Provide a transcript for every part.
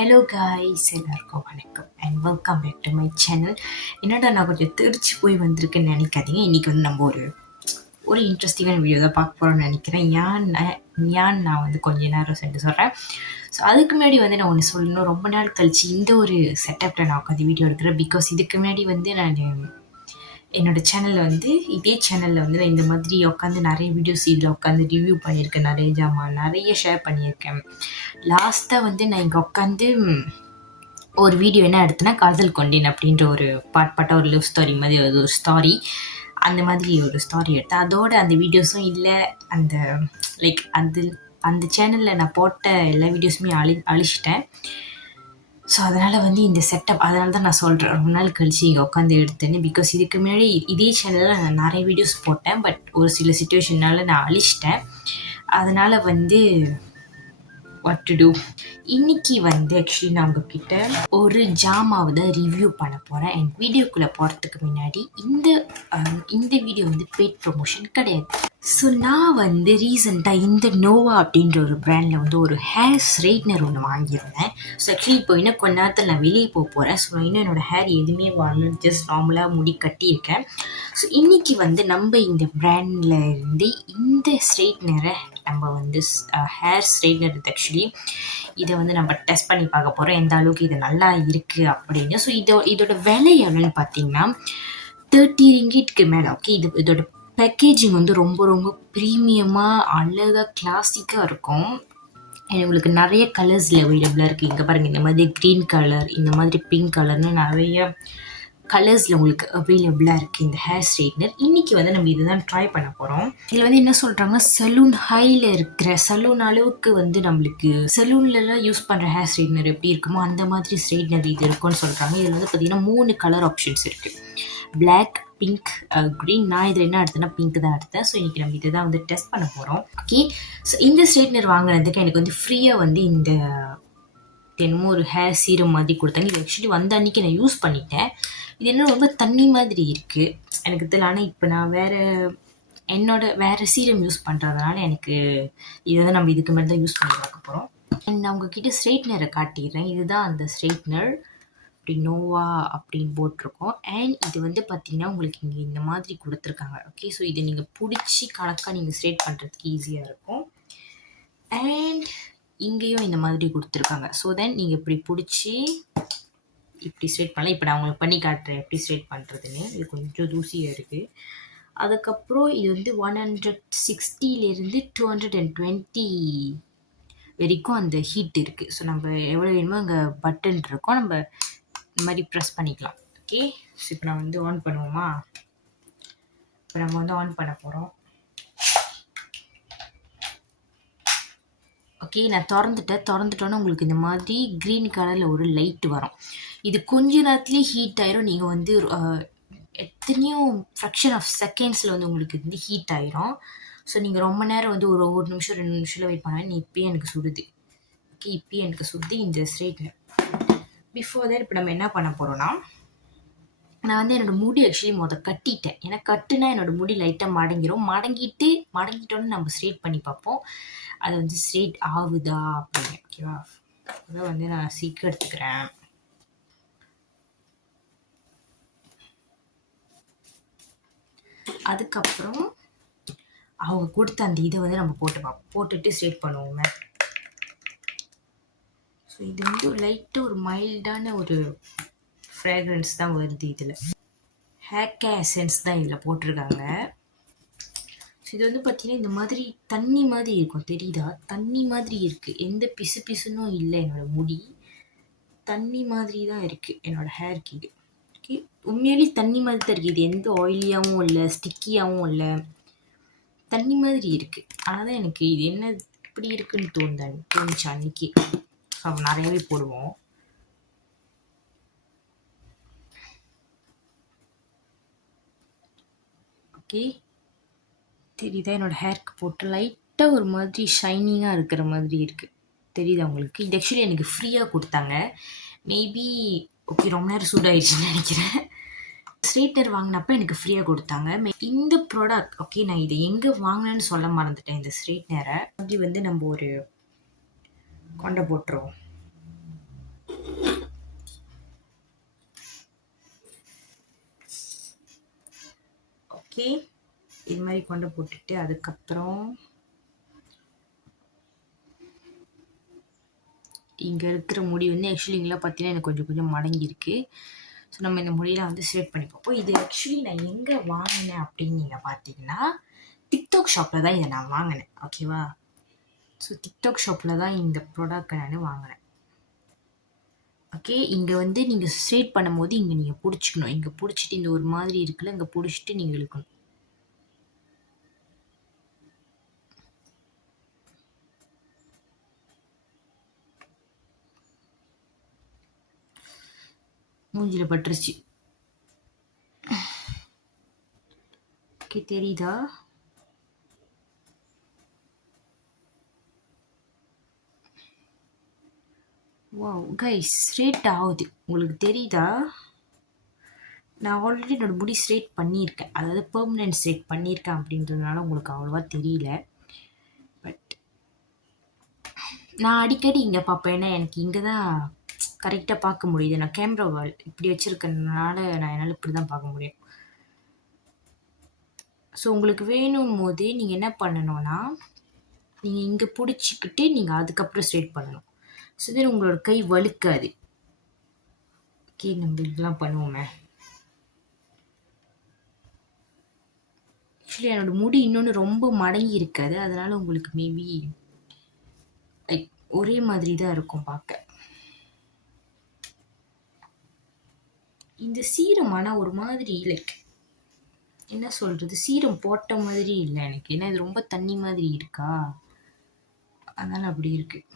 Hello guys, எல்லாருக்கும் வணக்கம் and welcome back to my channel. என்னடா நான் கொஞ்சம் தெரிச்சு போய் வந்திருக்கேன்னு நினைக்காதீங்க. இன்றைக்கி வந்து நம்ம ஒரு இன்ட்ரெஸ்டிங்கான வீடியோ தான் பார்க்க போகிறோம்னு நினைக்கிறேன். நான் வந்து கொஞ்ச நேரம் சென்று சொல்கிறேன். ஸோ அதுக்கு முன்னாடி வந்து நான் ஒன்று சொல்லணும். ரொம்ப நாள் கழிச்சு இந்த ஒரு செட்டப்பில் நான் உட்காந்து வீடியோ எடுக்கிறேன். பிகாஸ் இதுக்கு முன்னாடி வந்து நான் என்னோடய சேனலில் வந்து இதே சேனலில் வந்து நான் இந்த மாதிரி உட்காந்து நிறைய வீடியோஸ் இதில் உட்காந்து ரிவ்யூ பண்ணியிருக்கேன். நிறைய ஜாமான் நிறைய ஷேர் பண்ணியிருக்கேன். லாஸ்ட்டாக வந்து நான் இங்கே உட்காந்து ஒரு வீடியோ என்ன எடுத்தேன்னா, காதல் கொண்டேன் அப்படின்ற ஒரு பாட்டாக ஒரு லவ் ஸ்டோரி மாதிரி ஒரு ஸ்டாரி, அந்த மாதிரி ஒரு ஸ்டாரி எடுத்தேன். அதோட அந்த வீடியோஸும் இல்லை. அந்த லைக் அந்த சேனலில் நான் போட்ட எல்லா வீடியோஸுமே அழிச்சிட்டேன். ஸோ அதனால் வந்து இந்த செட்டப், அதனால தான் நான் சொல்கிறேன் ரொம்ப நாள் கழிச்சு இங்கே உட்காந்து எடுத்தேன்னு. பிகாஸ் இதுக்கு முன்னாடி இதே சேனலில் நான் நிறைய வீடியோஸ் போட்டேன். பட் ஒரு சில சிச்சுவேஷனால் நான் அழிச்சிட்டேன். அதனால் வந்து வாட் டு டூ. இன்னைக்கு வந்து ஆக்சுவலி நான் உங்ககிட்ட ஒரு ஜாமாவை தான் ரிவ்யூ பண்ண போகிறேன். அண்ட் வீடியோக்குள்ளே போகிறதுக்கு முன்னாடி இந்த வீடியோ வந்து பெய்ட் ப்ரொமோஷன் கிடையாது. ஸோ நான் வந்து ரீசெண்டாக இந்த நோவா அப்படின்ற ஒரு பிராண்டில் வந்து ஒரு ஹேர் ஸ்ட்ரைட்னர் ஒன்று வாங்கியிருந்தேன். ஸோ ஆக்சுவலி இப்போ இன்னும் கொஞ்ச நேரத்தில் நான் வெளியே போகிறேன். ஸோ இன்னும் என்னோடய ஹேர் எதுவுமே வாங்கல, ஜஸ்ட் நார்மலாக முடி கட்டியிருக்கேன். ஸோ இன்றைக்கி வந்து நம்ம இந்த பிராண்டில் இருந்து இந்த ஸ்ட்ரைட்னரை நம்ம வந்து ஹேர் ஸ்ட்ரைட்னர் ஆக்சுவலி இதை வந்து நம்ம டெஸ்ட் பண்ணி பார்க்க போகிறோம், எந்த அளவுக்கு இது நல்லா இருக்குது அப்படின்னு. ஸோ இதோட விலை எவ்வளோன்னு பார்த்தீங்கன்னா 30 ரிங்கிட்க்கு மேலே. ஓகே, இதோட பேக்கேஜிங் வந்து ரொம்ப ரொம்ப ப்ரீமியமாக அழகாக கிளாசிக்காக இருக்கும். உங்களுக்கு நிறைய கலர்ஸில் அவைலபிளாக இருக்குது. இங்கே பாருங்கள், இந்த மாதிரி க்ரீன் கலர், இந்த மாதிரி பிங்க் கலர்னு நிறைய கலர்ஸில் உங்களுக்கு அவைலபிளாக இருக்குது இந்த ஹேர் ஸ்ட்ரைட்னர். இன்றைக்கி வந்து நம்ம இதுதான் ட்ரை பண்ண போகிறோம். இதில் வந்து என்ன சொல்கிறாங்கன்னா, சலூன் ஹையில் இருக்கிற சலூன் அளவுக்கு வந்து நம்மளுக்கு சலூன்லலாம் யூஸ் பண்ணுற ஹேர் ஸ்ட்ரைட்னர் எப்படி இருக்குமோ அந்த மாதிரி ஸ்ட்ரைட்னர் இது இருக்கும்னு சொல்கிறாங்க. இதில் வந்து பார்த்திங்கன்னா 3 கலர் ஆப்ஷன்ஸ் இருக்குது: பிளாக், பிங்க், க்ரீன். நான் இதில் என்ன எடுத்தேன்னா பிங்க் தான் எடுத்தேன். ஸோ இன்றைக்கி நம்ம இதை தான் வந்து டெஸ்ட் பண்ண போகிறோம். ஓகே, ஸோ இந்த ஸ்ட்ரைட்னர் வாங்கினதுக்கு எனக்கு வந்து ஃப்ரீயாக வந்து இந்த என்னமோ ஒரு ஹேர் சீரம் மாதிரி கொடுத்தாங்க. இது ஆக்சுவலி வந்த அன்றைக்கி நான் யூஸ் பண்ணிட்டேன். இது என்ன ரொம்ப தண்ணி மாதிரி இருக்குது எனக்கு தெரியல. ஆனால் இப்போ நான் வேறு சீரம் யூஸ் பண்ணுறதுனால எனக்கு இதை தான் நம்ம இதுக்கு மேலே தான் யூஸ் பண்ணி பார்க்க போகிறோம். நான் உங்ககிட்ட ஸ்ட்ரைட்னரை காட்டிடுறேன். இதுதான் அந்த ஸ்ட்ரைட்னர். இப்படி நோவா அப்படின்னு போட்டிருக்கோம். அண்ட் இது வந்து பார்த்திங்கன்னா உங்களுக்கு இங்கே இந்த மாதிரி கொடுத்துருக்காங்க. ஓகே, ஸோ இதை நீங்கள் பிடிச்சி கணக்காக நீங்கள் ஸ்ட்ரைட் பண்ணுறதுக்கு ஈஸியாக இருக்கும். அண்ட் இங்கேயும் இந்த மாதிரி கொடுத்துருக்காங்க. ஸோ தென் நீங்கள் இப்படி பிடிச்சி இப்படி ஸ்ட்ரைட் பண்ணலாம். இப்போ நான் உங்களுக்கு பண்ணி காட்டுறேன் எப்படி ஸ்ட்ரைட் பண்ணுறதுன்னு. இது கொஞ்சம் தூசியாக இருக்குது. அதுக்கப்புறம் இது வந்து 160லேருந்து 220 வரைக்கும் அந்த ஹீட் இருக்குது. ஸோ நம்ம எவ்வளோ வேணுமோ அங்கே பட்டன் இருக்கோம், நம்ம இந்த மாதிரி ப்ரெஸ் பண்ணிக்கலாம். ஓகே, ஸோ இப்போ நான் வந்து ஆன் பண்ணுவோமா? இப்போ நம்ம வந்து ஆன் பண்ண போகிறோம். ஓகே, நான் திறந்துட்டோன்னே உங்களுக்கு இந்த மாதிரி க்ரீன் கலரில் ஒரு லைட் வரும். இது கொஞ்ச நேரத்துலேயே ஹீட் ஆயிரும். நீங்கள் வந்து எத்தனையோ ஃப்ராக்ஷன் ஆஃப் செகண்ட்ஸில் வந்து உங்களுக்கு வந்து ஹீட் ஆயிரும். ஸோ நீங்கள் ரொம்ப நேரம் வந்து ஒரு நிமிஷம் 2 நிமிஷத்தில் வெயிட் பண்ணால் இப்போயே எனக்கு சுடுது. ஓகே, இப்போயே எனக்கு சுடுது இந்த ஸ்ட்ரைட்னர். பிஃபோர் தட் இப்போ நம்ம என்ன பண்ண போகிறோன்னா, நான் வந்து என்னோடய முடி ஆக்சுவலி கட்டிட்டேன். ஏன்னா கட்டுனா என்னோடய முடி லைட்டாக மடங்கிட்டோன்னு நம்ம ஸ்ட்ரெயிட் பண்ணி பார்ப்போம் அது வந்து ஸ்ட்ரெயிட் ஆகுதா அப்படின்னு. ஓகேவா, அதை வந்து நான் சீக்கிரம் எடுத்துக்கிறேன். அதுக்கப்புறம் அவங்க கொடுத்த அந்த இதை வந்து நம்ம போட்டுட்டு ஸ்ட்ரெயிட் பண்ணுவோமே. ஸோ இது வந்து லைட்டாக ஒரு மைல்டான ஒரு ஃப்ராக்ரன்ஸ் தான் வருது. இதில் ஹேர் கேர் எசன்ஸ் தான் இதில் போட்டிருக்காங்க. ஸோ இது வந்து பார்த்திங்கன்னா இந்த மாதிரி தண்ணி மாதிரி இருக்கும், தெரியுதா? தண்ணி மாதிரி இருக்குது, எந்த பிசுனும் இல்லை. என்னோடய முடி தண்ணி மாதிரி தான் இருக்குது என்னோடய ஹேருக்கு. இது ஓகே, உண்மையிலேயே தண்ணி மாதிரி தான் இருக்குது. இது எந்த ஆயிலியாகவும் இல்லை, ஸ்டிக்கியாகவும் இல்லை, தண்ணி மாதிரி இருக்குது. ஆனால் தான் எனக்கு இது என்ன இப்படி இருக்குன்னு தோணுச்சு அன்றைக்கி. ஸோ நிறையாவே போடுவோம். ஓகே, தெரியுதா? என்னோடய ஹேருக்கு போட்டு லைட்டாக ஒரு மாதிரி ஷைனிங்காக இருக்கிற மாதிரி இருக்குது, தெரியுதா உங்களுக்கு? இது ஆக்சுவலி எனக்கு ஃப்ரீயாக கொடுத்தாங்க. மேபி ஓகே, ரொம்ப நேரம் சூடாகிடுச்சுன்னு நினைக்கிறேன். ஸ்ட்ரைட்னர் வாங்கினப்போ எனக்கு ஃப்ரீயாக கொடுத்தாங்க இந்த ப்ராடக்ட். ஓகே, நான் இதை எங்கே வாங்கினேன்னு சொல்ல மறந்துட்டேன். இந்த ஸ்ட்ரைட்னரை அப்படி வந்து நம்ம ஒரு கொண்டை போட்டுருவோம். ஓகே, இது மாதிரி கொண்டு போட்டுட்டு அதுக்கப்புறம் இங்கே இருக்கிற முடி வந்து ஆக்சுவலி இங்கெல்லாம் பார்த்தீங்கன்னா எனக்கு கொஞ்சம் கொஞ்சம் மடங்கியிருக்கு. ஸோ நம்ம இந்த முடியெல்லாம் வந்து ஸ்ட்ரெயிட் பண்ணி பார்ப்போம். இது ஆக்சுவலி நான் எங்கே வாங்கினேன் அப்படின்னு நீங்கள் பார்த்தீங்கன்னா டிக்டாக் ஷாப்பில் தான் இதை நான் வாங்கினேன். ஓகேவா? ஸோ டிக்டாக் ஷாப்பில் தான் இந்த ப்ராடக்ட் நான் வாங்கினேன். ஓகே, இங்கே வந்து நீங்கள் ஸ்ட்ரெயிட் பண்ணும்போது இங்கே நீங்கள் பிடிச்சிக்கணும். இங்கே பிடிச்சிட்டு இந்த ஒரு மாதிரி இருக்குல்ல, இங்கே பிடிச்சிட்டு நீங்கள் இழுக்கணும். மூஞ்சில பட்டுருச்சு. ஓகே, தெரியுதா? வாவ் கைஸ், ஸ்ட்ரெயிட் ஆகுது. உங்களுக்கு தெரியுதா? நான் ஆல்ரெடி என்னோட முடி ஸ்ட்ரெயிட் பண்ணியிருக்கேன், அதாவது பெர்மனன்ட் ஸ்ட்ரெயிட் பண்ணியிருக்கேன். அப்படின்றதுனால உங்களுக்கு அவ்வளோவா தெரியல. பட் நான் அடிக்கடி இங்கே பார்ப்பேன். ஏன்னா எனக்கு இங்கே தான் கரெக்டாக பார்க்க முடியுது. நான் கேமரா இப்படி வச்சுருக்கனால நான் என்னால் இப்படி தான் பார்க்க முடியும். ஸோ உங்களுக்கு வேணும் போது நீங்கள் என்ன பண்ணணும்னா, நீங்கள் இங்கே பிடிச்சிக்கிட்டு நீங்கள் அதுக்கப்புறம் ஸ்ட்ரெயிட் பண்ணணும். ஸோ தென் உங்களோட கை வழுக்காது. ஓகே, நம்ம இதெல்லாம் பண்ணுவோமே. ஆக்சுவலி என்னோட முடி இன்னொன்று ரொம்ப மடங்கி இருக்காது, அதனால உங்களுக்கு மேபி லைக் ஒரே மாதிரி தான் இருக்கும் பார்க்க. இந்த சீரம் ஆனால் ஒரு மாதிரி லைக் என்ன சொல்கிறது, சீரம் போட்ட மாதிரி இல்லை எனக்கு. ஏன்னா இது ரொம்ப தண்ணி மாதிரி இருக்கா, அதனால் அப்படி இருக்குது.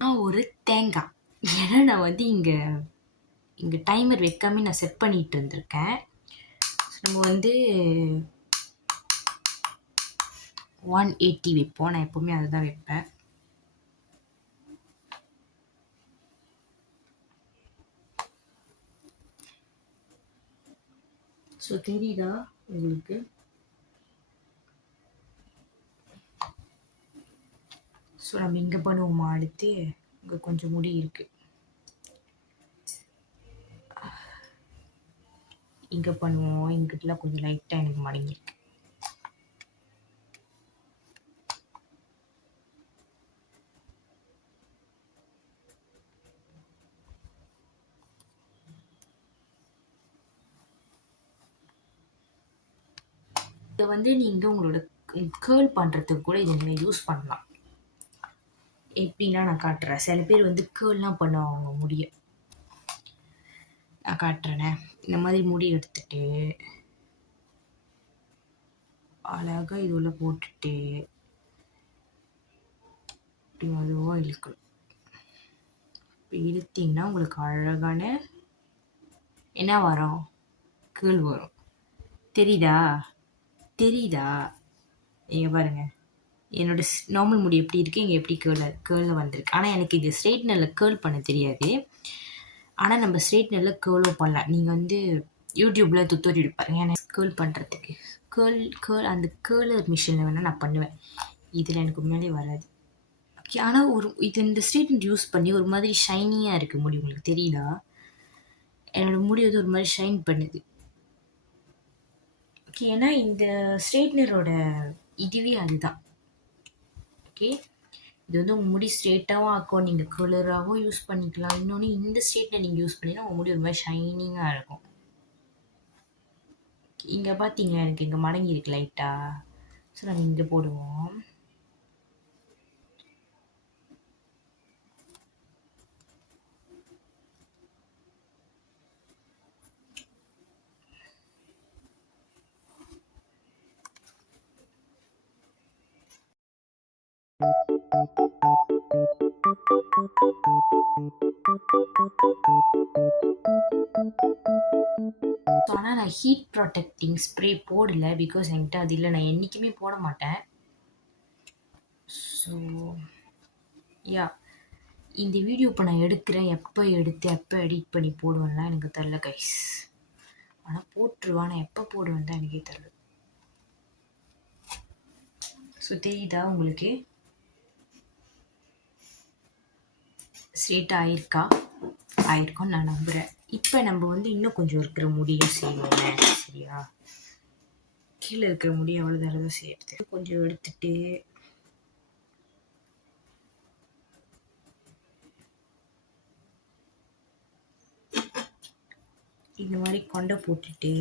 நான் ஒரு தேங்காய், ஏன்னா நான் வந்து இங்கே டைமர் வைக்காம நான் செட் பண்ணிகிட்டு இருந்திருக்கேன். நம்ம வந்து 180 வைப்போம். நான் எப்போவுமே அதை தான் வைப்பேன். ஸோ தெரியுதா உங்களுக்கு? ஸோ நம்ம இங்கே பண்ணுவோமா, அடுத்து இங்கே கொஞ்சம் முடி இருக்குது, இங்கே பண்ணுவோம். இங்கிட்டலாம் கொஞ்சம் லைட்டாக எனக்கு மடங்கியிருக்கு. இதை வந்து நீங்கள் உங்களோட கேர்ள் பண்ணுறதுக்கு கூட இதை நீங்கள் யூஸ் பண்ணலாம். எப்படின்னா நான் காட்டுறேன். சில பேர் வந்து கேர்ள்லாம் பண்ணுவாங்க முடிய. நான் காட்டுறேனே, இந்த மாதிரி முடி எடுத்துட்டு அழகாக இது உள்ள போட்டுட்டு இப்படி மெதுவாக இழுக்கணும். இப்போ இழுத்தீங்கன்னா உங்களுக்கு அழகான என்ன வரும், கேர்ள் வரும். தெரியுதா? தெரியுதா? நீங்கள் பாருங்கள், என்னோட நார்மல் முடி எப்படி இருக்குது, இங்கே எப்படி கேர்ளில் வந்திருக்கு. ஆனால் எனக்கு இது ஸ்ட்ரெயிட்னரில் கேர்ள் பண்ண தெரியாது. ஆனால் நம்ம ஸ்ட்ரெயிட்னரில் கேர்லும் பண்ணலாம். நீங்கள் வந்து யூடியூப்பில் டுட்டோரியல் பாருங்கள் எனக்கு கேர்ள் பண்ணுறதுக்கு. கேர்ள் அந்த கேர்லர் மிஷினில் வேணால் நான் பண்ணுவேன். இதில் எனக்கு முன்னாடி வராது. ஓகே, ஆனால் இது இந்த ஸ்ட்ரெயிட்னர் யூஸ் பண்ணி ஒரு மாதிரி ஷைனியாக இருக்குது முடி. உங்களுக்கு தெரியுதா? என்னோடய முடி வந்து ஒரு மாதிரி ஷைன் பண்ணுது. ஓகே, ஏன்னா இந்த ஸ்ட்ரெயிட்னரோட இதுவே அதுதான். ஓகே, இது வந்து உங்கள் முடி ஸ்ட்ரெயிட்டாகவும் ஆக்கும், நீங்கள் கலராகவும் யூஸ் பண்ணிக்கலாம். இன்னொன்று இந்த ஸ்ட்ரெயிட்னர் நீங்கள் யூஸ் பண்ணிங்கன்னா உங்கள் முடி ஒரு மாதிரி ஷைனிங்காக இருக்கும். இங்கே பார்த்தீங்களா, எனக்கு இங்கே மடங்கி இருக்கு லைட்டாக. ஸோ நம்ம இங்கே போடுவோம். ஆனால் நான் ஹீட் ப்ரொடெக்டிங் ஸ்ப்ரே போடல, பிகாஸ் என்கிட்ட அது இல்லை. நான் என்றைக்குமே போட மாட்டேன். ஸோ யா, இந்த வீடியோ இப்போ நான் எடுக்கிறேன். எப்போ எடுத்து எப்போ எடிட் பண்ணி போடுவேன்லாம் எனக்கு தெரில கைஸ். ஆனால் போட்டுருவா, நான் எப்போ போடுவேன் தான் எனக்கே தெரில. ஸோ தெரியுதா உங்களுக்கு? ஸ்ட்ரெயிட்டாக ஆயிருக்கும்னு நான் நம்புகிறேன். இப்போ நம்ம வந்து இன்னும் கொஞ்சம் இருக்கிற முடியும் செய்வோம். சரியா? கீழே இருக்கிற முடி அவ்வளோ தடவை செய்யறது. கொஞ்சம் எடுத்துட்டு இந்த மாதிரி கொண்டை போட்டுட்டு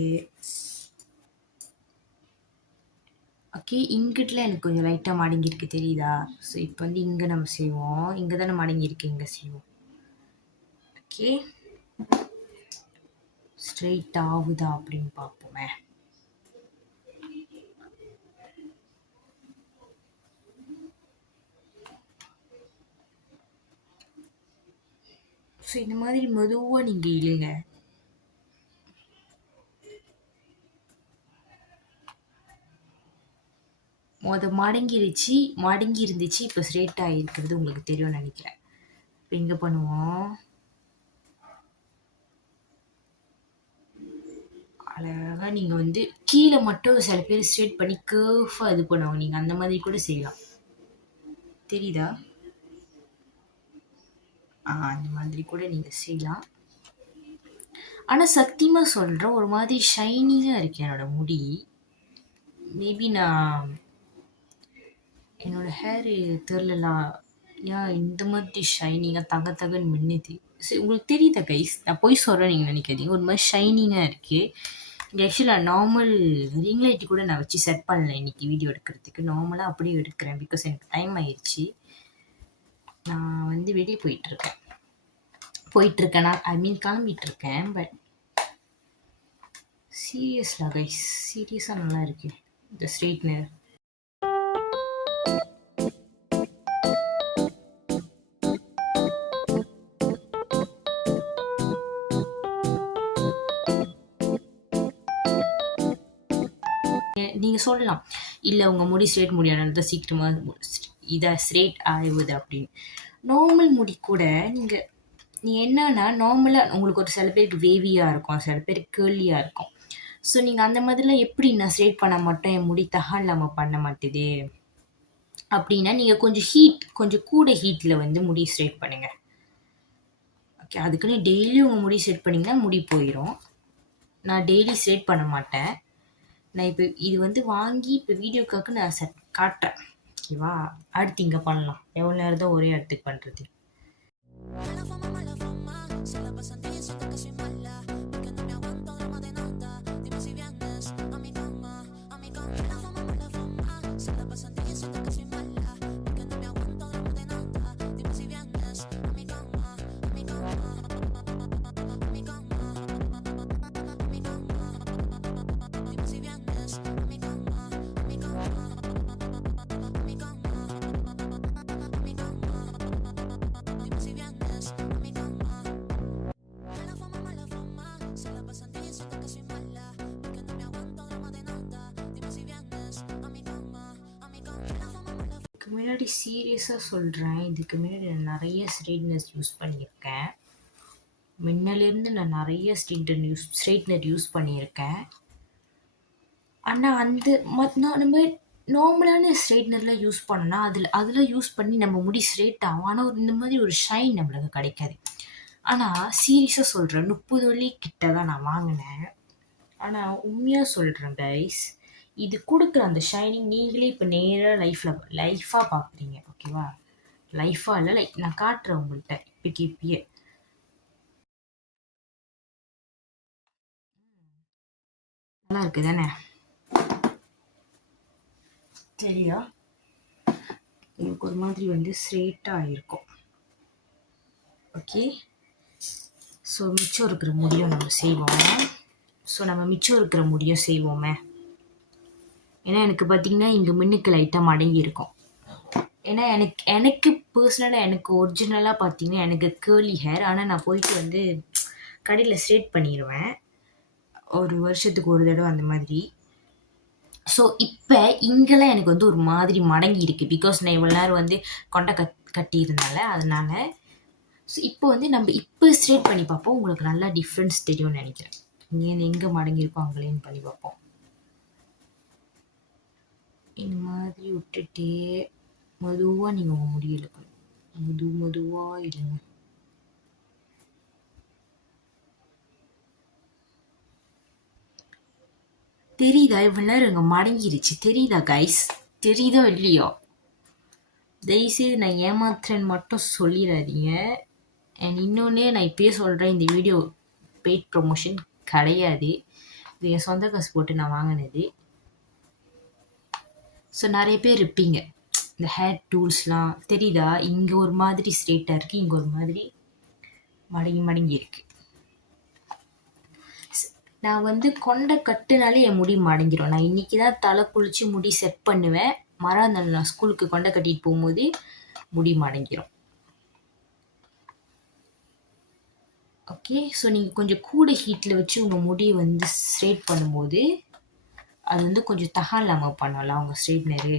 ஓகே இங்கிட்டில் எனக்கு கொஞ்சம் லைட்டாக மடங்கியிருக்கு தெரியுதா? ஸோ இப்போ வந்து இங்கே நம்ம செய்வோம். இங்கே தானே மடங்கியிருக்கு, இங்கே செய்வோம். ஓகே ஸ்ட்ரெயிட் ஆகுதா அப்படின்னு பார்ப்போமே. ஸோ இந்த மாதிரி மெதுவாக நீங்கள் இழுங்க. மடங்கி இருந்துச்சு, இப்போ ஸ்ட்ரெயிட் ஆகிருக்கிறது உங்களுக்கு தெரியும்னு நினைக்கிறேன். இப்போ இங்கே பண்ணுவோம். அழகாக நீங்கள் வந்து கீழே மட்டும் சில பேர் ஸ்ட்ரெயிட் பண்ணி கர்ஃபாக இது பண்ணுவாங்க. நீங்கள் அந்த மாதிரி கூட செய்யலாம். தெரியுதா? அந்த மாதிரி கூட நீங்கள் செய்யலாம். ஆனால் சத்தியமாக சொல்கிறேன், ஒரு மாதிரி ஷைனிங்காக இருக்கு என்னோட முடி. மேபி நான் என்னோட ஹேரு தெரிலலாம் ஏன் இந்த மாதிரி ஷைனிங்காக தகன்னு மின்னுது. சரி உங்களுக்கு தெரியுதா கைஸ்? நான் போய் சொல்கிறேன் நீங்கள் நினைக்காதீங்க. ஒரு மாதிரி ஷைனிங்காக இருக்குது. இங்கே ஆக்சுவலாக நார்மல் ரிங் லைட் கூட நான் வச்சு செட் பண்ணல இன்றைக்கி வீடியோ எடுக்கிறதுக்கு. நார்மலாக அப்படியே எடுக்கிறேன் பிகாஸ் எனக்கு டைம் ஆயிடுச்சு. நான் வந்து வெளியே போயிட்டுருக்கேன் ஐ மீன் கிளம்பிகிட்ருக்கேன். பட் சீரியஸ்லாம் கைஸ், சீரியஸாக நல்லா இருக்கு இந்த ஸ்ட்ரெயிட்னர். நீங்கள் சொல்லலாம், இல்லை உங்கள் முடி ஸ்ட்ரெயிட் முடியாதுன்னு சீக்கிரமாக இதை ஸ்ட்ரெயிட் ஆகுது அப்படின்னு. நார்மல் முடி கூட நீங்கள் என்னன்னா நார்மலாக உங்களுக்கு ஒரு சில பேருக்கு வேவியாக இருக்கும், சில பேருக்கு கேர்லியாக இருக்கும். ஸோ நீங்கள் அந்த மாதிரிலாம் எப்படி நான் ஸ்ட்ரெயிட் பண்ண மாட்டோம், என் முடி இல்லாமல் பண்ண மாட்டேது அப்படின்னா நீங்கள் கொஞ்சம் கூட ஹீட்டில் வந்து முடி ஸ்ட்ரெயிட் பண்ணுங்கள். ஓகே அதுக்குன்னு டெய்லியும் உங்கள் முடி ஸ்ட்ரெயிட் பண்ணிங்கன்னா முடி போயிடும். நான் டெய்லி ஸ்ட்ரெயிட் பண்ண மாட்டேன். நான் இப்போ இது வந்து வாங்கி இப்போ வீடியோக்காக நான் காட்டுறேன். ஓகேவா? அடுத்து இங்கே பண்ணலாம். எவ்வளோ நேரம் தான் ஒரே இடத்துக்கு பண்ணுறது. முன்னாடி சீரியஸாக சொல்கிறேன், இதுக்கு முன்னாடி நான் நிறைய ஸ்ட்ரெயிட்னர்ஸ் யூஸ் பண்ணியிருக்கேன். முன்னிலேருந்து நான் நிறைய ஸ்ட்ரெயிட்னர் யூஸ் பண்ணியிருக்கேன். ஆனால் நம்ம நார்மலான ஸ்ட்ரெயிட்னர்லாம் யூஸ் பண்ணால் அதில் யூஸ் பண்ணி நம்ம முடி ஸ்ட்ரெயிட் ஆகும். ஆனால் இந்த மாதிரி ஒரு ஷைன் நம்மளுக்கு கிடைக்காது. ஆனால் சீரியஸாக சொல்கிறேன், 30 வெள்ளி கிட்ட தான் நான் வாங்கினேன். ஆனால் உண்மையாக சொல்கிறேன் கைஸ், இது கொடுக்குற அந்த ஷைனிங் நீங்களே இப்போ நேராக லைஃபாக பார்க்குறீங்க. ஓகேவா? லைஃபாக இல்லை, நான் காட்டுறேன் உங்கள்கிட்ட இப்பயே. நல்லா இருக்கு தானே? சரியா? உங்களுக்கு ஒரு மாதிரி வந்து ஸ்ட்ரெயிட்டாக இருக்கும். ஓகே ஸோ மிச்சம் இருக்கிற முடியும் நம்ம செய்வோமே. ஏன்னா எனக்கு பார்த்தீங்கன்னா இங்கே மின்னுக்கு லைட்டாக மடங்கி இருக்கும். ஏன்னா எனக்கு பர்சனலாக எனக்கு ஒரிஜினலாக பார்த்தீங்கன்னா எனக்கு கேர்லி ஹேர். ஆனால் நான் போயிட்டு வந்து கடையில் ஸ்ட்ரெயிட் பண்ணிடுவேன் ஒரு வருஷத்துக்கு ஒரு தடவை அந்த மாதிரி. ஸோ இப்போ இங்கெல்லாம் எனக்கு வந்து ஒரு மாதிரி மடங்கி இருக்குது பிகாஸ் நான் இவ்வளோ நேரம் வந்து கொண்டை கட்டியிருந்தால அதனால. ஸோ இப்போ வந்து நம்ம இப்போ ஸ்ட்ரெயிட் பண்ணி பார்ப்போம். உங்களுக்கு நல்லா டிஃப்ரென்ஸ் தெரியும்னு நினைக்கிறேன். இங்கே எங்கே மடங்கியிருக்கோம் அங்கேயும் பண்ணி பார்ப்போம். இந்த மாதிரி விட்டுட்டே மெதுவாக நீங்கள் உங்கள் முடி இழுக்கணும். மெதுவாக இழுங்க. தெரியுதா? இவ்வளோ நேரம் இங்கே மடங்கிருச்சு. தெரியுதா கைஸ்? தெரியுதோ இல்லையோ? தயவுசெய்து நான் ஏமாத்துறேன்னு மட்டும் சொல்லிடாதீங்க. அண்ட் இன்னொன்று நான் இப்பயே சொல்கிறேன், இந்த வீடியோ பெய்ட் ப்ரொமோஷன் கிடையாது. இது என் சொந்த காசு போட்டு நான் வாங்கினது. ஸோ நிறைய பேர் இருப்பீங்க, இந்த ஹேர் டூல்ஸ்லாம் தெரியுதா? இங்கே ஒரு மாதிரி ஸ்ட்ரெயிட்டாக இருக்குது, இங்கே ஒரு மாதிரி மடங்கி மடங்கி இருக்குது. நான் வந்து கொண்டை கட்டுனாலே என் முடி மடங்கிடும். நான் இன்றைக்கி தான் தலை குளித்து முடி செட் பண்ணுவேன். மறுநாள் நான் ஸ்கூலுக்கு கொண்டை கட்டிட்டு போகும்போது முடி மடங்கிடும். ஓகே, ஸோ நீங்கள் கொஞ்சம் கூட ஹீட்டில் வச்சு உங்கள் முடியை வந்து ஸ்ட்ரெயிட் பண்ணும்போது அது வந்து கொஞ்சம் தகம் இல்லாமல் பண்ணலாம். அவங்க ஸ்ட்ரெயிட்னரு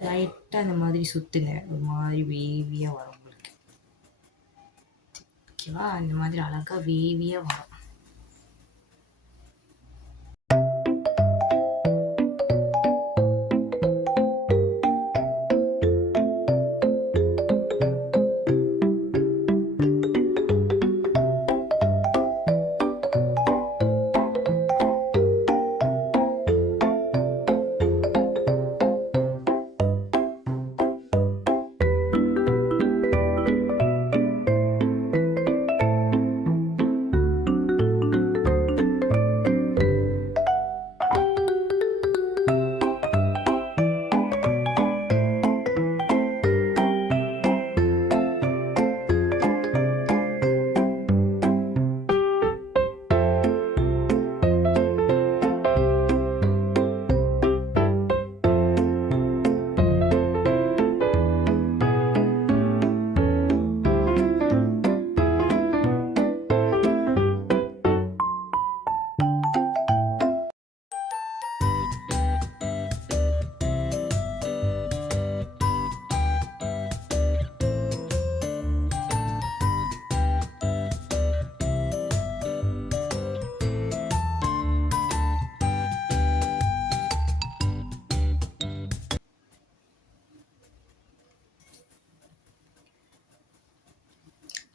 லைட்டாக அந்த மாதிரி சுற்றுங்க, ஒரு மாதிரி வேவியாக வரும் உங்களுக்கு. ஓகேவா? அந்த மாதிரி அழகாக வேவியாக வரும்.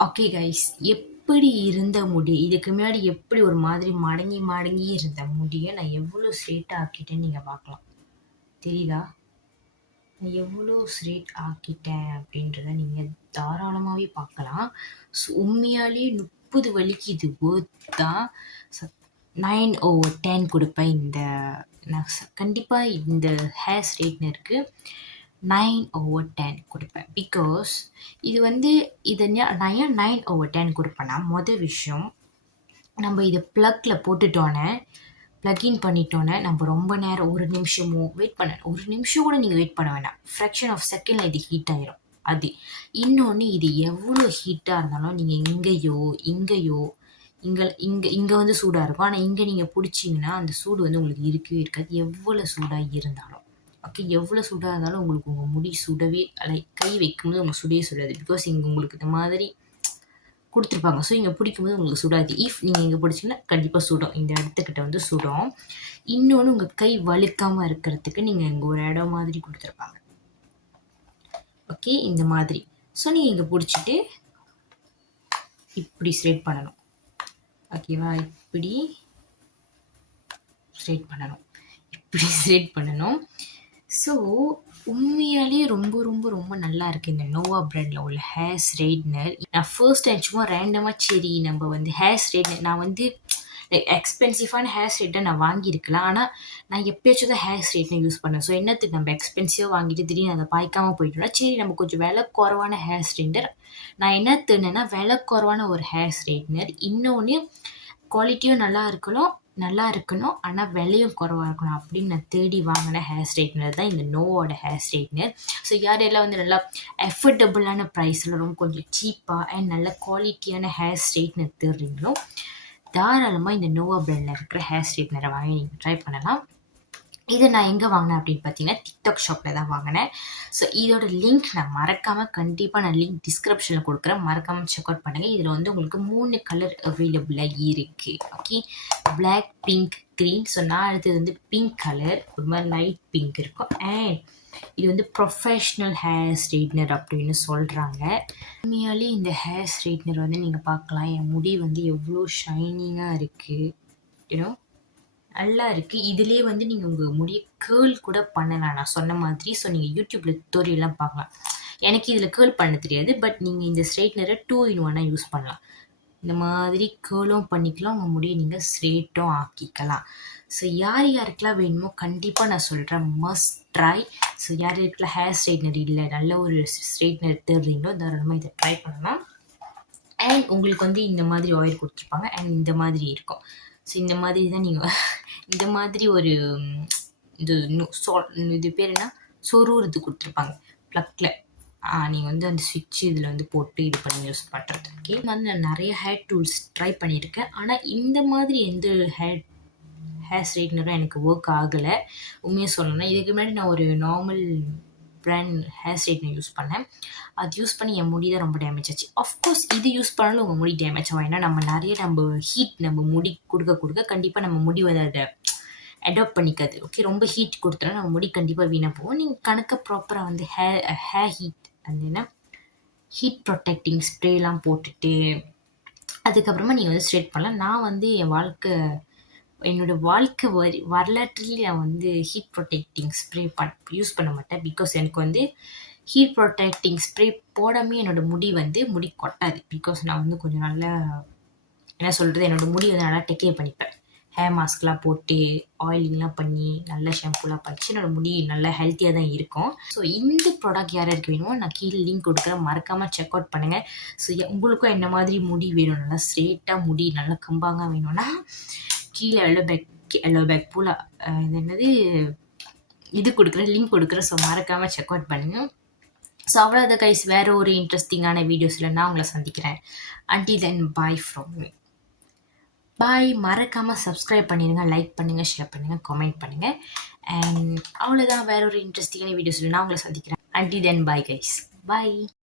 ஓகே கைஸ், எப்படி இருந்த முடி, இதுக்கு முன்னாடி எப்படி ஒரு மாதிரி மடங்கி மடங்கி இருந்த முடியை நான் எவ்வளோ ஸ்ட்ரெயிட்டாக ஆக்கிட்டேன்னு நீங்கள் பார்க்கலாம். தெரியுதா? நான் எவ்வளோ ஸ்ட்ரெயிட் ஆக்கிட்டேன் அப்படின்றத நீங்கள் தாராளமாகவே பார்க்கலாம். ஸோ உண்மையாலே 30 வலிக்கு இது ஒர்த் தான். 9/10 கொடுப்பேன். நான் கண்டிப்பாக இந்த ஹேர் ஸ்ட்ரெயிட்னருக்கு 9/10 கொடுப்பேன். பிகாஸ் இது வந்து நான் ஏன் 9/10 கொடுப்பேன்னா, மொதல் விஷயம், நம்ம இதை ப்ளக்கில் போட்டுட்டோன்னே, ப்ளக்இன் பண்ணிட்டோன்னே நம்ம ரொம்ப நேரம், ஒரு நிமிஷமோ வெயிட் பண்ண, ஒரு நிமிஷம் கூட நீங்கள் வெயிட் பண்ண வேண்டாம். ஃப்ராக்ஷன் ஆஃப் செகண்டில் இது ஹீட் ஆயிரும். அது இன்னொன்று, இது எவ்வளோ ஹீட்டாக இருந்தாலும் நீங்கள் இங்கேயோ இங்கே வந்து சூடாக இருக்கும். ஆனால் இங்கே நீங்கள் பிடிச்சிங்கன்னா அந்த சூடு வந்து உங்களுக்கு இருக்கவே இருக்காது, எவ்வளோ சூடாக இருந்தாலும். ஓகே, எவ்வளோ சூடாக இருந்தாலும் உங்களுக்கு உங்கள் முடி சுடவே, கை வைக்கும்போது உங்களுக்கு சுடவே சுடாது. பிகாஸ் இங்கே உங்களுக்கு இந்த மாதிரி கொடுத்துருப்பாங்க. ஸோ இங்கே பிடிக்கும்போது உங்களுக்கு சுடாது. இஃப் நீங்கள் இங்கே பிடிச்சிங்கன்னா கண்டிப்பாக சுடும், இந்த இடத்துக்கிட்ட வந்து சுடும். இன்னொன்று, உங்கள் கை வழுக்காமல் இருக்கிறதுக்கு நீங்கள் இங்கே ஒரு இடம் மாதிரி கொடுத்துருப்பாங்க. ஓகே, இந்த மாதிரி. ஸோ நீங்கள் இங்கே பிடிச்சிட்டு இப்படி ஸ்ட்ரெயிட் பண்ணணும். ஓகேவா? இப்படி ஸ்ட்ரெயிட் பண்ணணும். ஸோ உண்மையாலே ரொம்ப ரொம்ப ரொம்ப நல்லா இருக்குது இந்த நோவா பிராண்டில் உள்ள ஹேர் ஸ்ட்ரெயிட்னர். நான் ஃபர்ஸ்ட் டைம் சும்மா ரேண்டமாக சரி நம்ம வந்து ஹேர் ஸ்ட்ரெயிட்னர், நான் வந்து எக்ஸ்பென்சிவான ஹேர் ஸ்ட்ரெயிட்டை நான் வாங்கியிருக்கலாம். ஆனால் நான் எப்பயாச்சும் தான் ஹேர் ஸ்ட்ரெயிட்னர் யூஸ் பண்ணேன். ஸோ என்னத்துக்கு நம்ம எக்ஸ்பென்சிவாக வாங்கிட்டு திடீர்னு அதை பாய்க்காமல் போயிட்டோம்னா, சரி நம்ம கொஞ்சம் விலை குறைவான ஹேர் ஸ்ட்ரெயிட்னர். நான் என்ன தேடினேன்னா, விலை குறைவான ஒரு ஹேர் ஸ்ட்ரெயிட்னர், இன்னொன்று குவாலிட்டியும் நல்லா இருக்கணும், ஆனால் விலையும் குறைவாக இருக்கணும் அப்படின்னு நான் தேடி வாங்கின ஹேர் ஸ்ட்ரெயிட்னர் தான் இந்த நோவோட ஹேர் ஸ்ட்ரெயிட்னர். ஸோ யாரெல்லாம் வந்து நல்லா அஃபோர்டபுளான ப்ரைஸில் ரொம்ப கொஞ்சம் சீப்பாக அண்ட் நல்ல குவாலிட்டியான ஹேர் ஸ்ட்ரெயிட்னர் தேடுறீங்களோ, தாராளமாக இந்த நோவா பிராண்டில் இருக்கிற ஹேர் ஸ்ட்ரெயிட்னரை வாங்கி நீங்கள் ட்ரை பண்ணலாம். இதை நான் எங்கே வாங்கினேன் அப்படின்னு பார்த்தீங்கன்னா, டிக்டாக் ஷாப்பில் தான் வாங்கினேன். ஸோ இதோட லிங்க் நான் மறக்காமல் கண்டிப்பாக நான் லிங்க் டிஸ்கிரிப்ஷனில் கொடுக்குறேன், மறக்காமல் செக் அவுட் பண்ணுங்கள். இதில் வந்து உங்களுக்கு 3 கலர் அவைலபிளாக இருக்குது. Okay, black, pink, green. So நான் எடுத்தது வந்து பிங்க் கலர், ஒரு மாதிரி லைட் பிங்க் இருக்கும். அண்ட் இது வந்து ப்ரொஃபஷ்னல் ஹேர் ஸ்ட்ரெயிட்னர் அப்படின்னு சொல்கிறாங்க. உண்மையாலே இந்த ஹேர் ஸ்ட்ரெயிட்னர் வந்து நீங்கள் பார்க்கலாம், என் முடி வந்து எவ்வளோ ஷைனிங்காக இருக்குது, யூனோ நல்லா இருக்குது. இதிலே வந்து நீங்கள் உங்கள் முடியை கேர்ள் கூட பண்ணலாம் நான் சொன்ன மாதிரி. ஸோ நீங்கள் யூடியூப்பில் tutorial-லாம் பார்க்கலாம். எனக்கு இதில் கேர்ள் பண்ண தெரியாது, பட் நீங்கள் இந்த ஸ்ட்ரெயிட்னரை 2 in 1 யூஸ் பண்ணலாம். இந்த மாதிரி கேர்லும் பண்ணிக்கலாம், உங்கள் முடியை நீங்கள் ஸ்ட்ரெயிட்டும் ஆக்கிக்கலாம். ஸோ யார் யாருக்கெல்லாம் வேணுமோ கண்டிப்பாக நான் சொல்கிறேன், மஸ்ட் ட்ரை. ஸோ யார் யாருக்கெல்லாம் ஹேர் ஸ்ட்ரெயிட்னர் இல்லை, நல்ல ஒரு ஸ்ட்ரெயிட்னர் தேடுறீங்களோ தாராளமாக இதை ட்ரை பண்ணலாம். அண்ட் உங்களுக்கு வந்து இந்த மாதிரி ஆயில் கொடுத்துருப்பாங்க அண்ட் இந்த மாதிரி இருக்கும். ஸோ இந்த மாதிரி தான் நீங்கள் இந்த மாதிரி ஒரு இது இது பேர் என்ன, சொருவுறது கொடுத்துருப்பாங்க ப்ளக்கில். நீங்கள் வந்து அந்த ஸ்விட்ச் இதில் வந்து போட்டு இது பண்ணி யூஸ் பண்ணுறது. ஓகே, வந்து நான் நிறைய ஹேர் டூல்ஸ் ட்ரை பண்ணியிருக்கேன். ஆனால் இந்த மாதிரி எந்த ஹேர் ஸ்ட்ரெயிட்னரும் எனக்கு ஒர்க் ஆகலை உண்மையாக சொல்லணும்னா. இதுக்கு முன்னாடி நான் ஒரு normal brand hair straightener use பண்ணேன். அது யூஸ் பண்ணி என் முடி தான் ரொம்ப டேமேஜ் ஆச்சு. அஃப்கோர்ஸ் இது யூஸ் பண்ணாலும் உங்கள் முடி டேமேஜ் ஆகும். ஏன்னா நம்ம ஹீட் நம்ம முடி கொடுக்க கண்டிப்பாக நம்ம முடி வந்து அதை அடாப்ட் பண்ணிக்காது. ஓகே, ரொம்ப ஹீட் கொடுத்தோன்னா நம்ம முடி கண்டிப்பாக வீணாக போகும். நீங்கள் கணக்க ப்ராப்பராக வந்து ஹேர் ஹீட் அந்த என்ன ஹீட் ப்ரொடெக்டிங் ஸ்ப்ரேலாம் போட்டுட்டு அதுக்கப்புறமா நீங்கள் வந்து ஸ்ட்ரெயிட் பண்ணலாம். நான் வந்து என்னோடய வாழ்க்கை வரலாற்றில் நான் வந்து ஹீட் ப்ரொடெக்டிங் ஸ்ப்ரே யூஸ் பண்ண மாட்டேன். பிகாஸ் எனக்கு வந்து ஹீட் ப்ரொடெக்டிங் ஸ்ப்ரே போடாமே என்னோடய முடி கொட்டாது. பிகாஸ் நான் வந்து கொஞ்சம் நல்லா என்ன சொல்கிறது, என்னோடய முடி வந்து நல்லா டேக் கேர் பண்ணிப்பேன். ஹேர் மாஸ்க்லாம் போட்டு ஆயிலிங்லாம் பண்ணி நல்லா ஷாம்பூலாம் பண்ணிச்சு என்னோடய முடி நல்லா ஹெல்த்தியாக தான் இருக்கும். ஸோ இந்த ப்ராடக்ட் யார் யாருக்கு வேணுமோ நான் கீழே லிங்க் கொடுக்குறேன், மறக்காமல் செக் அவுட் பண்ணுங்கள். ஸோ உங்களுக்கும் என்ன மாதிரி முடி வேணும், நல்லா ஸ்ட்ரெயிட்டாக முடி நல்லா கம்பாங்க வேணும்னா கீழே எல்லோ பேக் போல் இது என்னது இது கொடுக்குறேன், லிங்க் கொடுக்குறேன். ஸோ மறக்காமல் செக் அவுட் பண்ணுங்கள். ஸோ அவ்வளோதான் கைஸ், வேறு ஒரு இன்ட்ரெஸ்டிங்கான வீடியோஸில் நான் உங்களை சந்திக்கிறேன். until then bye from me. பாய். மறக்காமல் சப்ஸ்கிரைப் பண்ணிடுங்க, லைக் பண்ணுங்கள், ஷேர் பண்ணுங்கள், கமெண்ட் பண்ணுங்கள். அண்ட் அவ்வளோதான், வேற ஒரு இன்ட்ரெஸ்டிங்கான வீடியோஸில் நான் உங்களை சந்திக்கிறேன். until then bye guys. Bye.